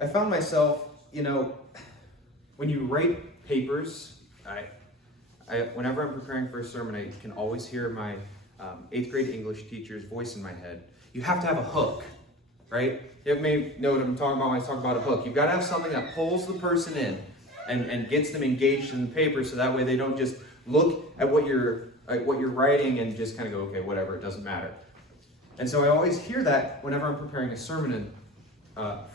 I found myself, when you write papers, whenever I'm preparing for a sermon, I can always hear my 8th grade English teacher's voice in my head. You have to have a hook, right? You may know what I'm talking about when I talk about a hook. You've got to have something that pulls the person in and gets them engaged in the paper, so that way they don't just look at what you're writing and just kind of go, okay, whatever, it doesn't matter. And so I always hear that whenever I'm preparing a sermon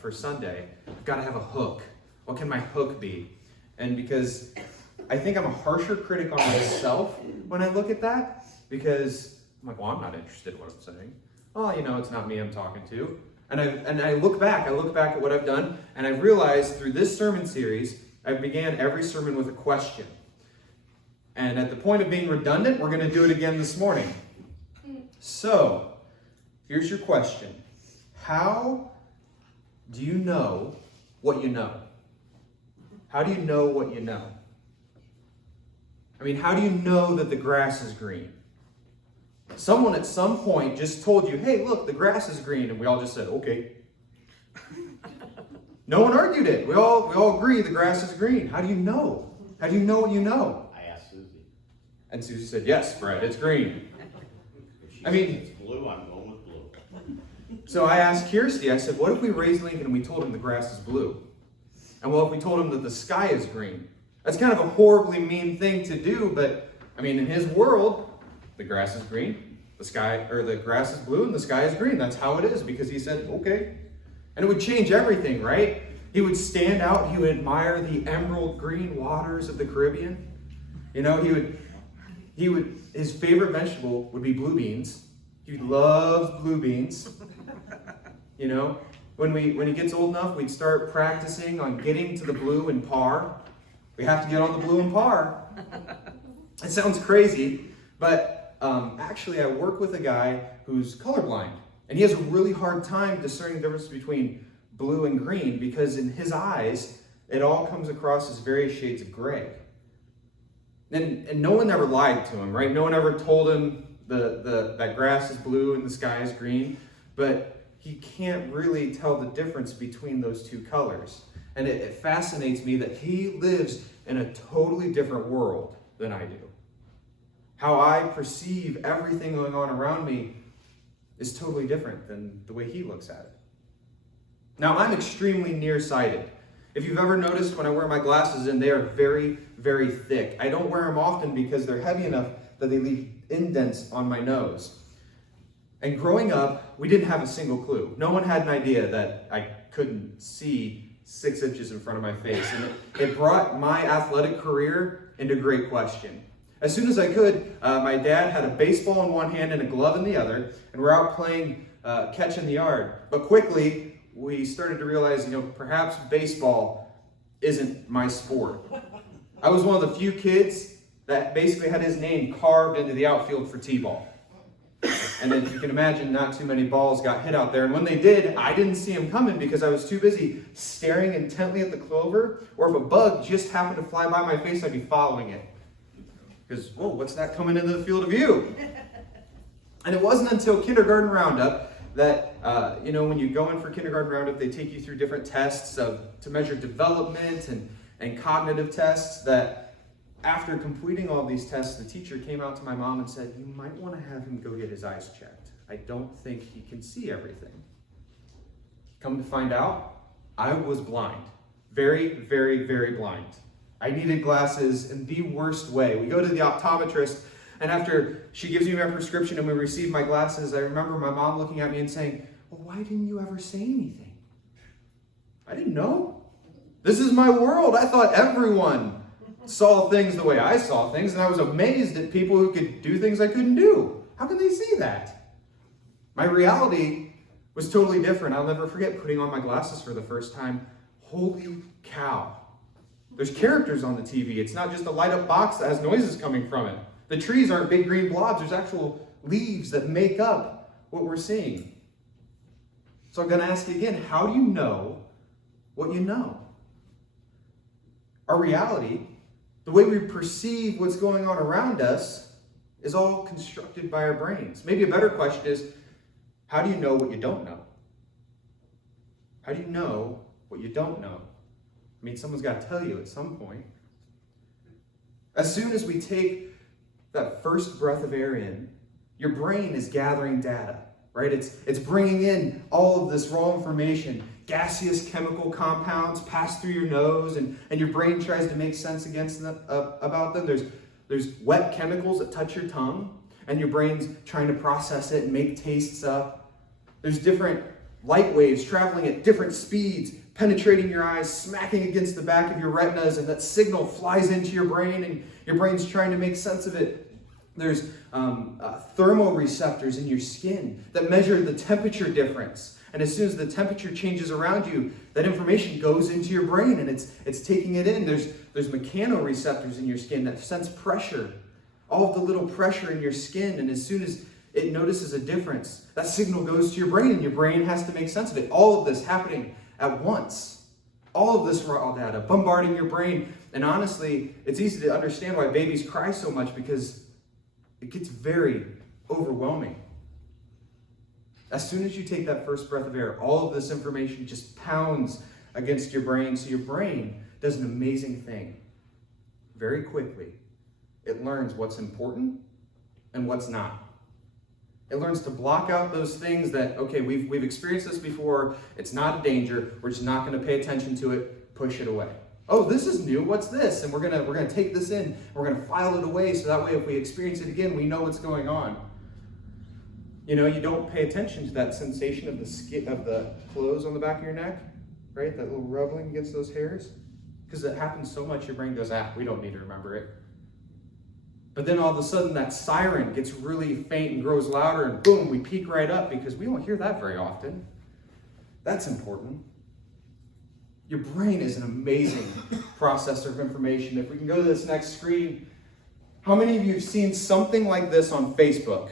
for Sunday. I've got to have a hook. What can my hook be? And because I think I'm a harsher critic on myself when I look at that, because I'm like, well, I'm not interested in what I'm saying. Oh, it's not me I'm talking to. And I look back at what I've done, and I realized through this sermon series, I began every sermon with a question. And at the point of being redundant, we're going to do it again this morning. So, here's your question. How do you know what you know? How do you know what you know? I mean, how do you know that the grass is green? Someone at some point just told you, hey, look, the grass is green. And we all just said, okay. No one argued it. We all agree the grass is green. How do you know? How do you know what you know? I asked Susie. And Susie said, yes, Brett, it's green. If she I mean, said it's blue, I'm going with blue. So I asked Kirsty, I said, what if we raised Lincoln and we told him the grass is blue? And what if we told him that the sky is green? That's kind of a horribly mean thing to do, but I mean, in his world, the grass is green, the grass is blue, and the sky is green. That's how it is, because he said, okay. And it would change everything, right? He would stand out, he would admire the emerald green waters of the Caribbean. His favorite vegetable would be blue beans. He loves blue beans. When he gets old enough, we'd start practicing on getting to the blue in par. We have to get on the blue in par. It sounds crazy, but actually I work with a guy who's colorblind, and he has a really hard time discerning the difference between blue and green, because in his eyes, it all comes across as various shades of gray. And no one ever lied to him, right? No one ever told him that grass is blue and the sky is green, but he can't really tell the difference between those two colors. And it fascinates me that he lives in a totally different world than I do. How I perceive everything going on around me is totally different than the way he looks at it. Now, I'm extremely nearsighted. If you've ever noticed when I wear my glasses and they are very, very thick. I don't wear them often because they're heavy enough that they leave indents on my nose. And growing up, we didn't have a single clue. No one had an idea that I couldn't see 6 inches in front of my face. And it brought my athletic career into great question. As soon as I could, my dad had a baseball in one hand and a glove in the other, and we're out playing catch in the yard. But quickly, we started to realize, perhaps baseball isn't my sport. I was one of the few kids that basically had his name carved into the outfield for T-ball. And then you can imagine not too many balls got hit out there. And when they did, I didn't see them coming because I was too busy staring intently at the clover. Or if a bug just happened to fly by my face, I'd be following it. Because, whoa, what's that coming into the field of view? And it wasn't until kindergarten roundup that, when you go in for kindergarten roundup, they take you through different tests to measure development and cognitive tests, that after completing all these tests, the teacher came out to my mom and said, you might want to have him go get his eyes checked. I don't think he can see everything. Come to find out, I was blind. Very, very, very blind. I needed glasses in the worst way. We go to the optometrist, and after she gives me my prescription and we receive my glasses, I remember my mom looking at me and saying, well, why didn't you ever say anything? I didn't know. This is my world. I thought everyone saw things the way I saw things, and I was amazed at people who could do things I couldn't do. How can they see that? My reality was totally different. I'll never forget putting on my glasses for the first time. Holy cow. There's characters on the TV. It's not just a light-up box that has noises coming from it. The trees aren't big green blobs. There's actual leaves that make up what we're seeing. So I'm going to ask you again, how do you know what you know? Our reality, the way we perceive what's going on around us, is all constructed by our brains. Maybe a better question is, how do you know what you don't know? How do you know what you don't know. I mean, someone's got to tell you at some point. As soon as we take that first breath of air in, your brain is gathering data, right? It's bringing in all of this raw information. Gaseous chemical compounds pass through your nose, and your brain tries to make sense about them. There's wet chemicals that touch your tongue, and your brain's trying to process it and make tastes up. There's different light waves traveling at different speeds, penetrating your eyes, smacking against the back of your retinas, and that signal flies into your brain, and your brain's trying to make sense of it. There's thermoreceptors in your skin that measure the temperature difference. And as soon as the temperature changes around you, that information goes into your brain and it's taking it in. There's mechanoreceptors in your skin that sense pressure. All of the little pressure in your skin, and as soon as it notices a difference, that signal goes to your brain and your brain has to make sense of it. All of this happening at once. All of this raw data bombarding your brain. And honestly, it's easy to understand why babies cry so much, because it gets very overwhelming. As soon as you take that first breath of air, all of this information just pounds against your brain. So your brain does an amazing thing. Very quickly, it learns what's important and what's not. It learns to block out those things that, okay, we've experienced this before, it's not a danger, we're just not going to pay attention to it, push it away. Oh, this is new, what's this? And we're gonna take this in, we're gonna file it away, so that way if we experience it again, we know what's going on. You know, you don't pay attention to that sensation of the skin, of the clothes on the back of your neck, right? That little rubbling against those hairs. Because it happens so much, your brain goes, we don't need to remember it. But then all of a sudden that siren gets really faint and grows louder, and boom, we peak right up, because we don't hear that very often. That's important. Your brain is an amazing processor of information. If we can go to this next screen, how many of you have seen something like this on Facebook?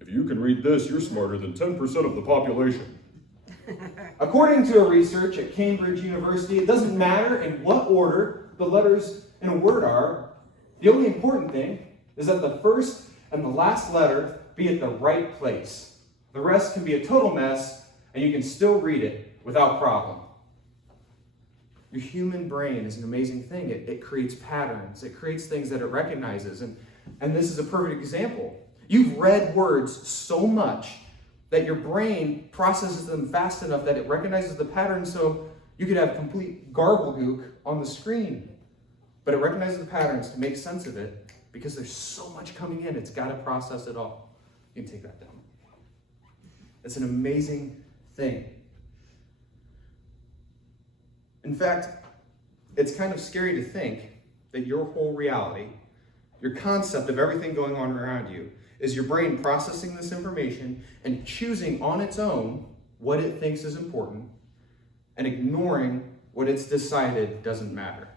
If you can read this, you're smarter than 10% of the population. According to a research at Cambridge University, it doesn't matter in what order the letters in a word are. The only important thing is that the first and the last letter be at the right place. The rest can be a total mess, and you can still read it without problem. Your human brain is an amazing thing. It creates patterns. It creates things that it recognizes. And this is a perfect example. You've read words so much that your brain processes them fast enough that it recognizes the pattern, so you could have complete garble-gook on the screen. But it recognizes the patterns to make sense of it, because there's so much coming in, it's got to process it all. You can take that down. It's an amazing thing. In fact, it's kind of scary to think that your whole reality, your concept of everything going on around you, is your brain processing this information and choosing on its own what it thinks is important and ignoring what it's decided doesn't matter.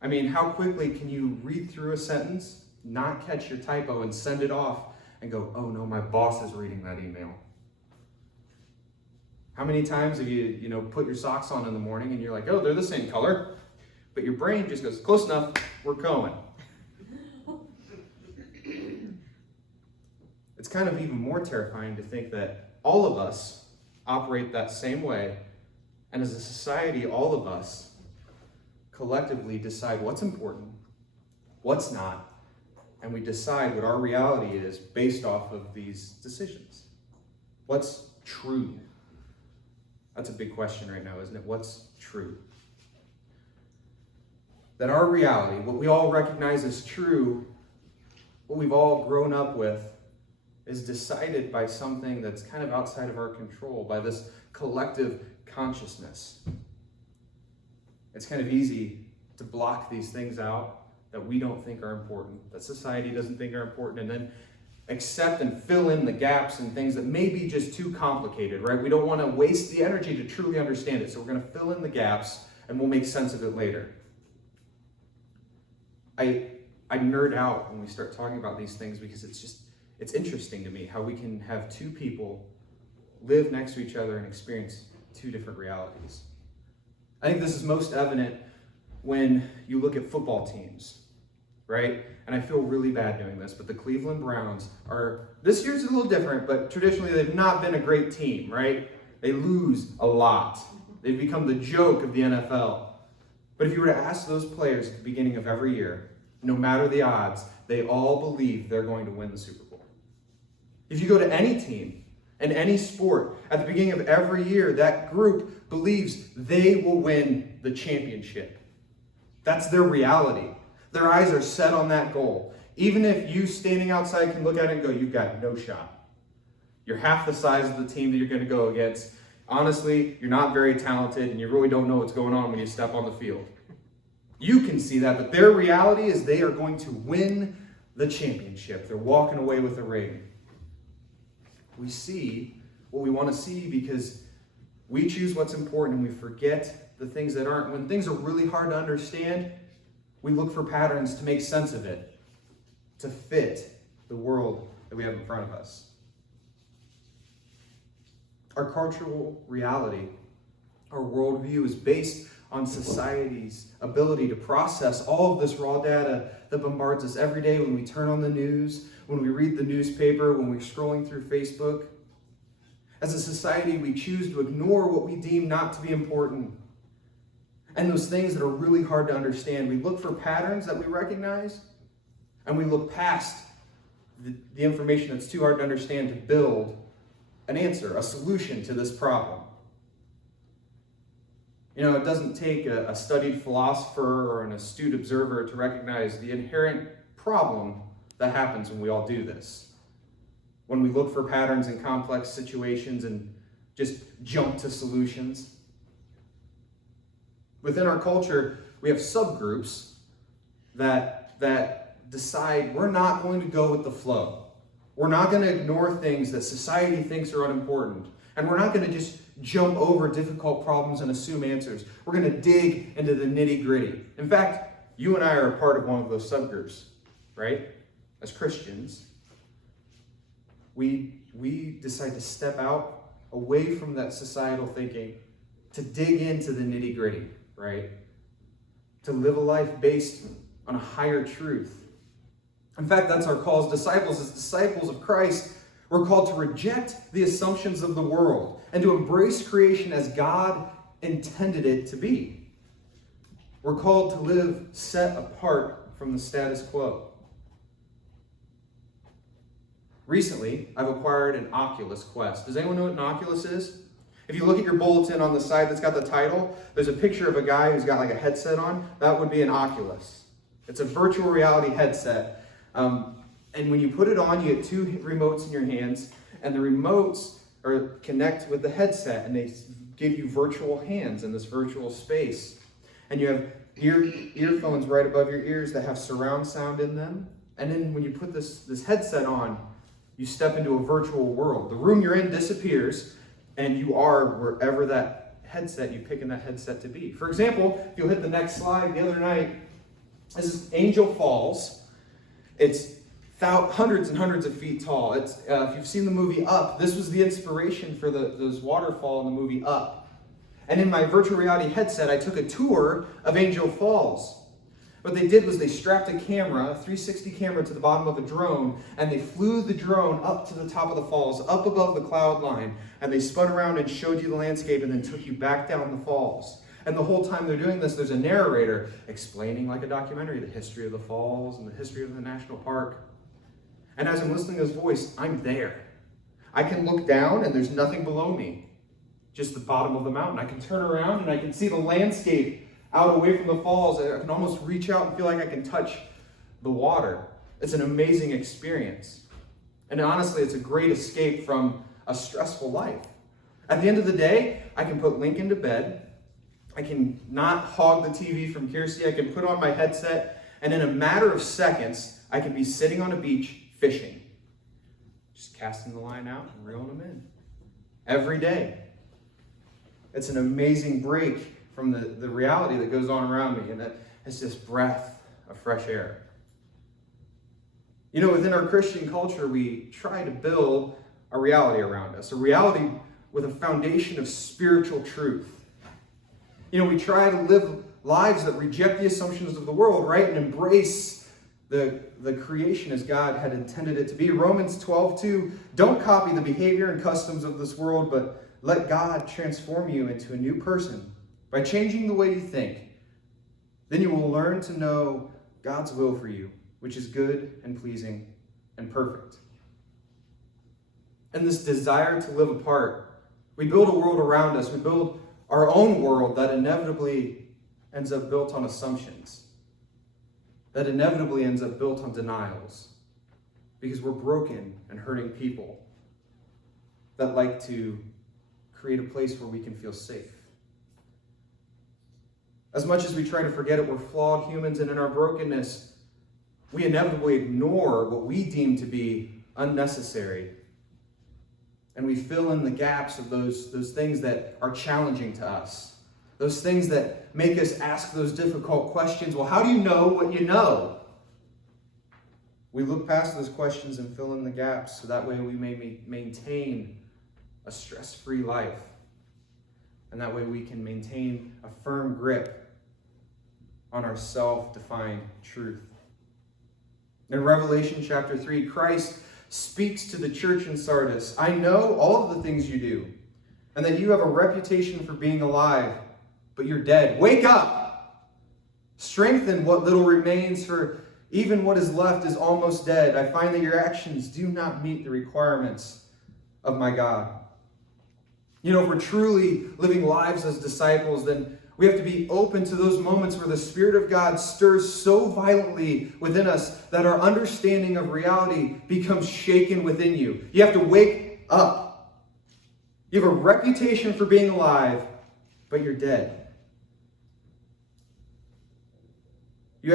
I mean, how quickly can you read through a sentence, not catch your typo, and send it off and go, oh no, my boss is reading that email? How many times have you put your socks on in the morning and you're like, oh, they're the same color, but your brain just goes, close enough, we're going. It's kind of even more terrifying to think that all of us operate that same way, and as a society, all of us collectively decide what's important, what's not, and we decide what our reality is based off of these decisions. What's true? That's a big question right now, isn't it? What's true? That our reality, what we all recognize as true, what we've all grown up with, is decided by something that's kind of outside of our control, by this collective consciousness. It's kind of easy to block these things out that we don't think are important, that society doesn't think are important, and then accept and fill in the gaps and things that may be just too complicated, right? We don't want to waste the energy to truly understand it, so we're going to fill in the gaps and we'll make sense of it later. I nerd out when we start talking about these things, because it's interesting to me how we can have two people live next to each other and experience two different realities. I think this is most evident when you look at football teams, right? And I feel really bad doing this, but the Cleveland Browns this year's a little different, but traditionally they've not been a great team, right? They lose a lot. They've become the joke of the NFL. But if you were to ask those players at the beginning of every year, no matter the odds, they all believe they're going to win the Super Bowl. If you go to any team and any sport, at the beginning of every year, that group believes they will win the championship. That's their reality. Their eyes are set on that goal. Even if you standing outside can look at it and go, you've got no shot. You're half the size of the team that you're going to go against. Honestly, you're not very talented and you really don't know what's going on when you step on the field. You can see that, but their reality is they are going to win the championship. They're walking away with a ring. We see what we want to see because we choose what's important and we forget the things that aren't. When things are really hard to understand, we look for patterns to make sense of it, to fit the world that we have in front of us. Our cultural reality, our worldview is based on society's ability to process all of this raw data that bombards us every day when we turn on the news, when we read the newspaper, when we're scrolling through Facebook. As a society, we choose to ignore what we deem not to be important. And those things that are really hard to understand, we look for patterns that we recognize, and we look past the information that's too hard to understand to build an answer, a solution to this problem. You know, it doesn't take a studied philosopher or an astute observer to recognize the inherent problem that happens when we all do this. When we look for patterns in complex situations and just jump to solutions. Within our culture, we have subgroups that decide we're not going to go with the flow. We're not going to ignore things that society thinks are unimportant. And we're not going to just jump over difficult problems and assume answers. We're going to dig into the nitty-gritty. In fact, you and I are a part of one of those subgroups, right? As Christians, we decide to step out away from that societal thinking to dig into the nitty-gritty, right? To live a life based on a higher truth. In fact, that's our call as disciples. As disciples of Christ, we're called to reject the assumptions of the world and to embrace creation as God intended it to be. We're called to live set apart from the status quo. Recently, I've acquired an Oculus Quest. Does anyone know what an Oculus is? If you look at your bulletin on the side that's got the title, there's a picture of a guy who's got like a headset on. That would be an Oculus. It's a virtual reality headset. And when you put it on, you get two remotes in your hands, and the remotes connect with the headset, and they give you virtual hands in this virtual space. And you have earphones right above your ears that have surround sound in them. And then when you put this headset on, you step into a virtual world. The room you're in disappears, and you are wherever that headset, you pick in that headset to be. For example, if you'll hit the next slide, the other night, this is Angel Falls. It's hundreds and hundreds of feet tall. It's if you've seen the movie Up, this was the inspiration for those waterfall in the movie Up. And in my virtual reality headset, I took a tour of Angel Falls. What they did was they strapped a camera, a 360 camera, to the bottom of a drone, and they flew the drone up to the top of the falls, up above the cloud line, and they spun around and showed you the landscape and then took you back down the falls. And the whole time they're doing this, there's a narrator explaining, like a documentary, the history of the falls and the history of the national park. And as I'm listening to his voice, I'm there. I can look down and there's nothing below me, just the bottom of the mountain. I can turn around and I can see the landscape out away from the falls. I can almost reach out and feel like I can touch the water. It's an amazing experience. And honestly, it's a great escape from a stressful life. At the end of the day, I can put Lincoln to bed. I can not hog the TV from Kiersey. I can put on my headset, and in a matter of seconds, I can be sitting on a beach fishing. Just casting the line out and reeling them in. Every day. It's an amazing break from the reality that goes on around me, and it's this breath of fresh air. You know, within our Christian culture, we try to build a reality around us, a reality with a foundation of spiritual truth. You know, we try to live lives that reject the assumptions of the world, right? And embrace the creation as God had intended it to be. Romans 12:2, don't copy the behavior and customs of this world, but let God transform you into a new person by changing the way you think. Then you will learn to know God's will for you, which is good and pleasing and perfect. And this desire to live apart, we build a world around us. We build our own world that inevitably ends up built on assumptions, that inevitably ends up built on denials, because we're broken and hurting people that like to create a place where we can feel safe. As much as we try to forget it, we're flawed humans, and in our brokenness, we inevitably ignore what we deem to be unnecessary. And we fill in the gaps of those things that are challenging to us. Those things that make us ask those difficult questions. Well, how do you know what you know? We look past those questions and fill in the gaps so that way we may maintain a stress-free life. And that way we can maintain a firm grip on our self-defined truth. In Revelation chapter 3, Christ speaks to the church in Sardis. I know all of the things you do, and that you have a reputation for being alive, but you're dead. Wake up! Strengthen what little remains, for even what is left is almost dead. I find that your actions do not meet the requirements of my God. You know, if we're truly living lives as disciples, then we have to be open to those moments where the Spirit of God stirs so violently within us that our understanding of reality becomes shaken within you. You have to wake up. You have a reputation for being alive, but you're dead. You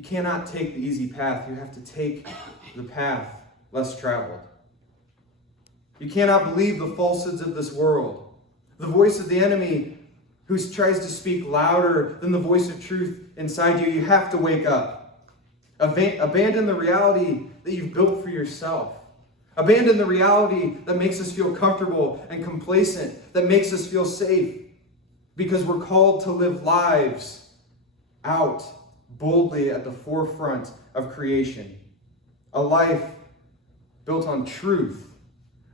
cannot take the easy path. You have to take the path less traveled. You cannot believe the falsehoods of this world. The voice of the enemy who tries to speak louder than the voice of truth inside you. You have to wake up. Abandon the reality that you've built for yourself. Abandon the reality that makes us feel comfortable and complacent, that makes us feel safe, because we're called to live lives out boldly at the forefront of creation. A life built on truth.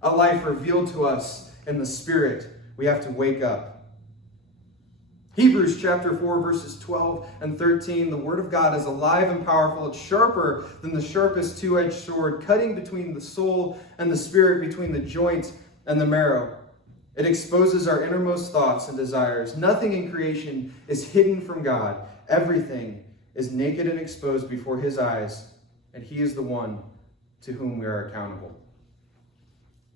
A life revealed to us in the Spirit. We have to wake up. Hebrews chapter 4, verses 12 and 13. The Word of God is alive and powerful. It's sharper than the sharpest two-edged sword, cutting between the soul and the spirit, between the joint and the marrow. It exposes our innermost thoughts and desires. Nothing in creation is hidden from God. Everything is naked and exposed before His eyes, and He is the one to whom we are accountable.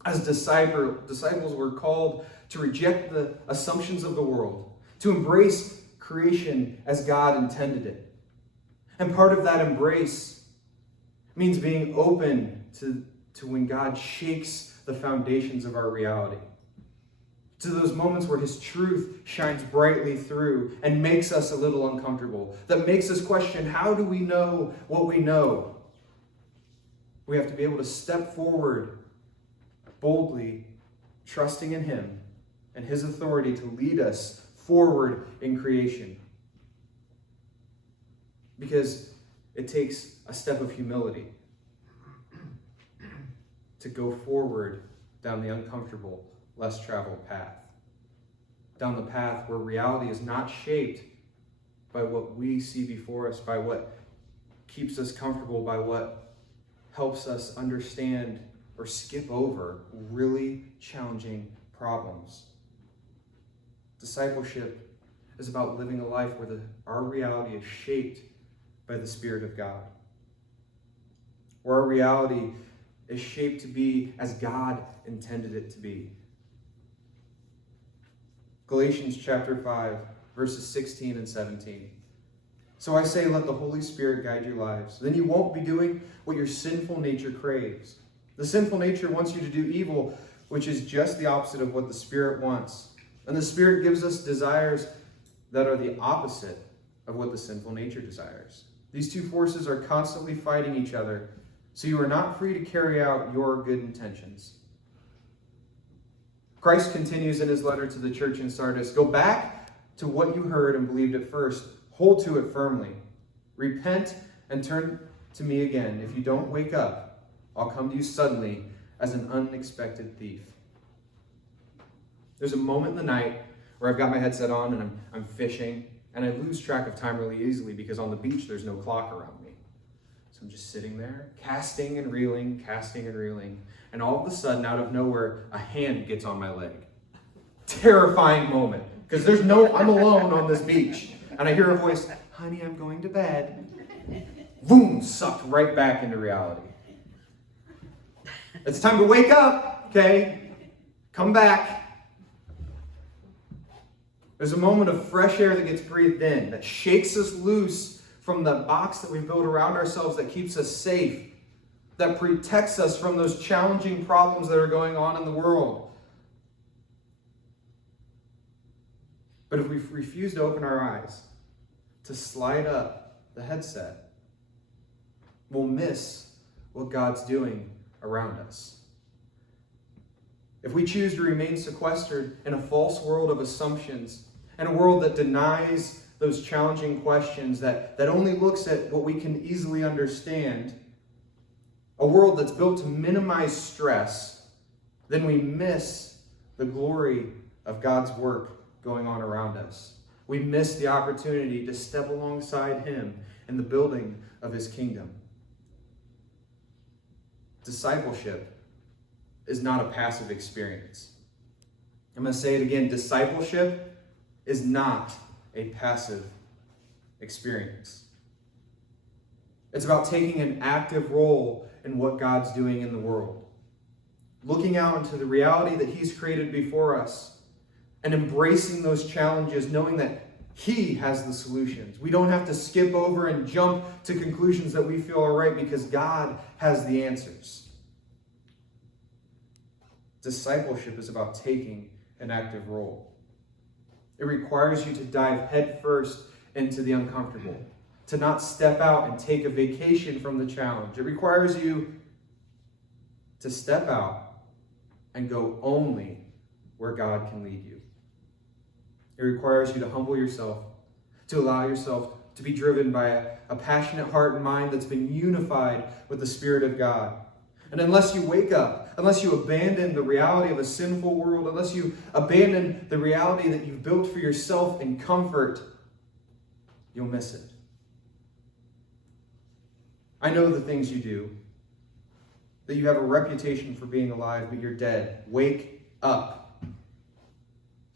As disciples, we're called to reject the assumptions of the world, to embrace creation as God intended it. And part of that embrace means being open to when God shakes the foundations of our reality. To those moments where His truth shines brightly through and makes us a little uncomfortable, that makes us question, how do we know what we know? We have to be able to step forward boldly, trusting in Him and His authority to lead us forward in creation. Because it takes a step of humility to go forward down the uncomfortable, less traveled path. Down the path where reality is not shaped by what we see before us, by what keeps us comfortable, by what helps us understand or skip over really challenging problems. Discipleship is about living a life where our reality is shaped by the Spirit of God. Where our reality is shaped to be as God intended it to be. Galatians chapter 5, verses 16 and 17. So I say, let the Holy Spirit guide your lives. Then you won't be doing what your sinful nature craves. The sinful nature wants you to do evil, which is just the opposite of what the Spirit wants. And the Spirit gives us desires that are the opposite of what the sinful nature desires. These two forces are constantly fighting each other, so you are not free to carry out your good intentions. Christ continues in his letter to the church in Sardis, go back to what you heard and believed at first. Hold to it firmly. Repent and turn to me again. If you don't wake up, I'll come to you suddenly as an unexpected thief. There's a moment in the night where I've got my headset on and I'm fishing, and I lose track of time really easily because on the beach there's no clock around me. So I'm just sitting there, casting and reeling, and all of a sudden, out of nowhere, a hand gets on my leg. Terrifying moment, because I'm alone on this beach, and I hear a voice, "Honey, I'm going to bed." Boom, sucked right back into reality. It's time to wake up, okay? Come back. There's a moment of fresh air that gets breathed in, that shakes us loose from the box that we've built around ourselves that keeps us safe, that protects us from those challenging problems that are going on in the world. But if we refuse to open our eyes, to slide up the headset, we'll miss what God's doing around us. If we choose to remain sequestered in a false world of assumptions, in a world that denies those challenging questions, that only looks at what we can easily understand, a world that's built to minimize stress, then we miss the glory of God's work going on around us. We miss the opportunity to step alongside Him in the building of His kingdom. Discipleship is not a passive experience. I'm going to say it again. Discipleship is not a passive experience. It's about taking an active role in what God's doing in the world. Looking out into the reality that He's created before us and embracing those challenges, knowing that He has the solutions. We don't have to skip over and jump to conclusions that we feel are right because God has the answers. Discipleship is about taking an active role. It requires you to dive headfirst into the uncomfortable, to not step out and take a vacation from the challenge. It requires you to step out and go only where God can lead you. It requires you to humble yourself, to allow yourself to be driven by a passionate heart and mind that's been unified with the Spirit of God. And unless you wake up, unless you abandon the reality of a sinful world, unless you abandon the reality that you've built for yourself in comfort, you'll miss it. I know the things you do, that you have a reputation for being alive, but you're dead. Wake up.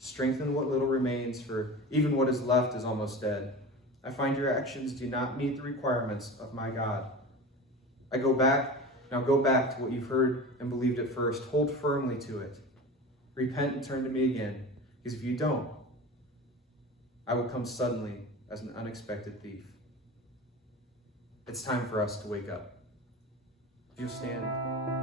Strengthen what little remains, for even what is left is almost dead. I find your actions do not meet the requirements of my God. Now go back to what you've heard and believed at first. Hold firmly to it. Repent and turn to me again, because if you don't, I will come suddenly as an unexpected thief. It's time for us to wake up. If you stand.